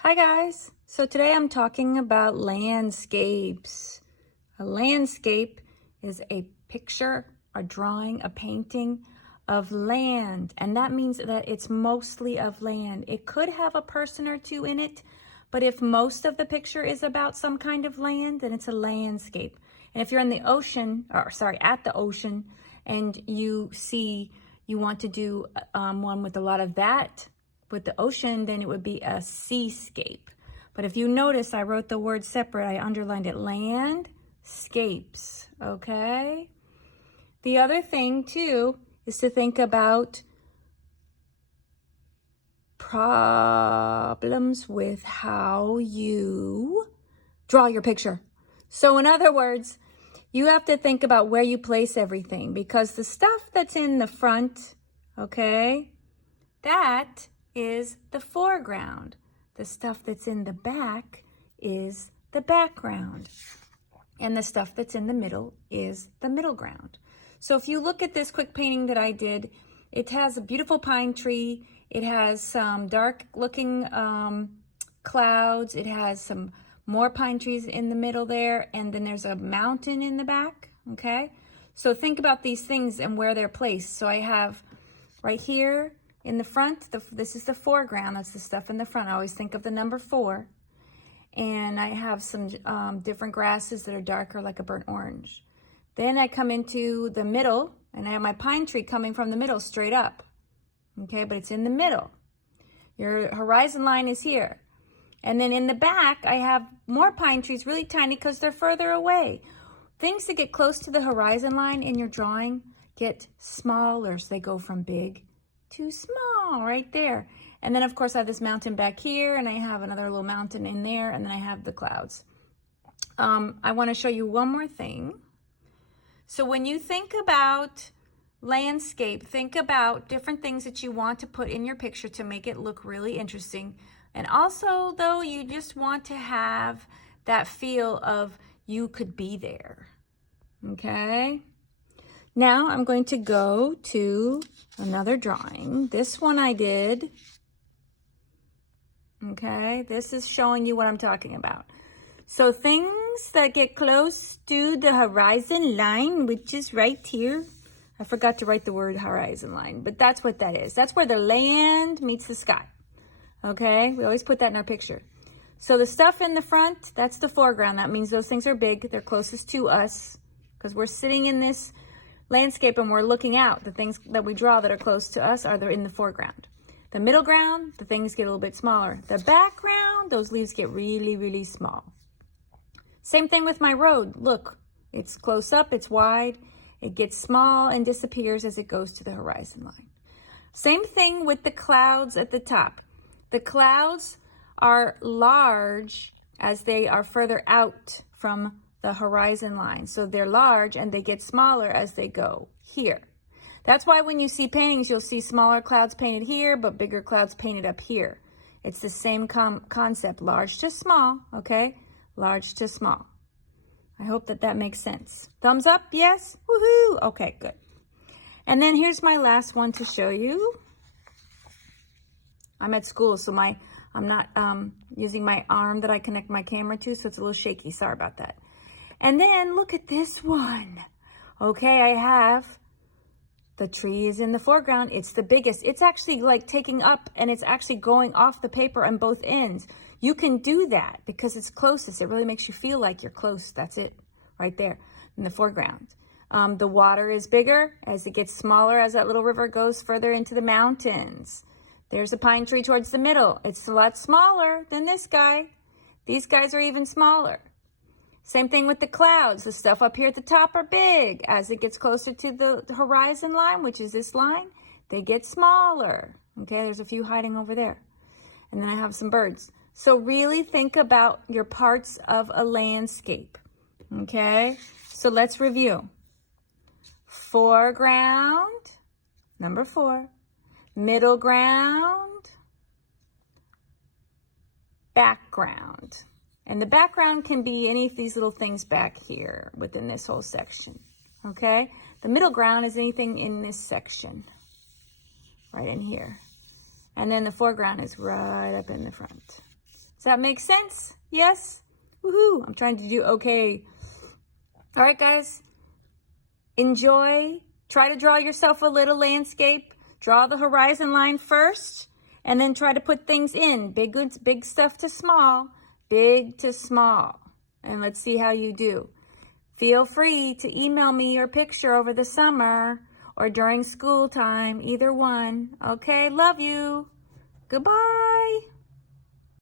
Hi guys, so today I'm talking about landscapes. A landscape is a picture, a drawing, a painting of land, and that means that it's mostly of land. It could have a person or two in it, but if most of the picture is about some kind of land, then it's a landscape. And if you're in the ocean, at the ocean, and you want to do one with a lot of that, with the ocean, then it would be a seascape. But if you notice, I wrote the word separate. I underlined it, landscapes, okay? The other thing, too, is to think about problems with how you draw your picture. So in other words, you have to think about where you place everything, because the stuff that's in the front, okay, that is the foreground. The stuff that's in the back is the background. And the stuff that's in the middle is the middle ground. So if you look at this quick painting that I did, it has a beautiful pine tree. It has some dark looking clouds. It has some more pine trees in the middle there. And then there's a mountain in the back, okay? So think about these things and where they're placed. So I have right here, in the front, this is the foreground. That's the stuff in the front. I always think of the number 4. And I have some different grasses that are darker, like a burnt orange. Then I come into the middle, and I have my pine tree coming from the middle straight up. Okay, but it's in the middle. Your horizon line is here. And then in the back, I have more pine trees, really tiny, because they're further away. Things that get close to the horizon line in your drawing get smaller, so they go from big too small right there. And then of course I have this mountain back here, and I have another little mountain in there, and then I have the clouds. I want to show you one more thing. So when you think about landscape, think about different things that you want to put in your picture to make it look really interesting. And also, though, you just want to have that feel of you could be there. Okay? Now I'm going to go to another drawing. This one I did. Okay, this is showing you what I'm talking about. So things that get close to the horizon line, which is right here. I forgot to write the word horizon line, but that's what that is. That's where the land meets the sky. Okay, we always put that in our picture. So the stuff in the front, that's the foreground. That means those things are big. They're closest to us because we're sitting in this landscape and we're looking out. The things that we draw that are close to us are in the foreground. The middle ground, the things get a little bit smaller. The background, those leaves get really, really small. Same thing with my road. Look, it's close up, it's wide. It gets small and disappears as it goes to the horizon line. Same thing with the clouds at the top. The clouds are large as they are further out from the horizon line. So they're large and they get smaller as they go here. That's why when you see paintings, you'll see smaller clouds painted here, but bigger clouds painted up here. It's the same concept, large to small, okay? Large to small. I hope that makes sense. Thumbs up, yes? Woohoo! Okay, good. And then here's my last one to show you. I'm at school, so I'm not using my arm that I connect my camera to, so it's a little shaky. Sorry about that. And then look at this one. Okay, I have the tree is in the foreground. It's the biggest. It's actually like taking up, and it's actually going off the paper on both ends. You can do that because it's closest. It really makes you feel like you're close. That's it right there in the foreground. The water is bigger as it gets smaller as that little river goes further into the mountains. There's a pine tree towards the middle. It's a lot smaller than this guy. These guys are even smaller. Same thing with the clouds. The stuff up here at the top are big. As it gets closer to the horizon line, which is this line, they get smaller. Okay, there's a few hiding over there. And then I have some birds. So really think about your parts of a landscape. Okay, so let's review. Foreground, number 4. Middle ground, background. And the background can be any of these little things back here within this whole section, okay? The middle ground is anything in this section, right in here. And then the foreground is right up in the front. that make sense? Yes? Woohoo! I'm trying to do okay. All right, guys. Enjoy. Try to draw yourself a little landscape. Draw the horizon line first, and then try to put things in. Big stuff to small, big to small. And let's see how you do. Feel free to email me your picture over the summer or during school time, either one. Okay, love you. Goodbye.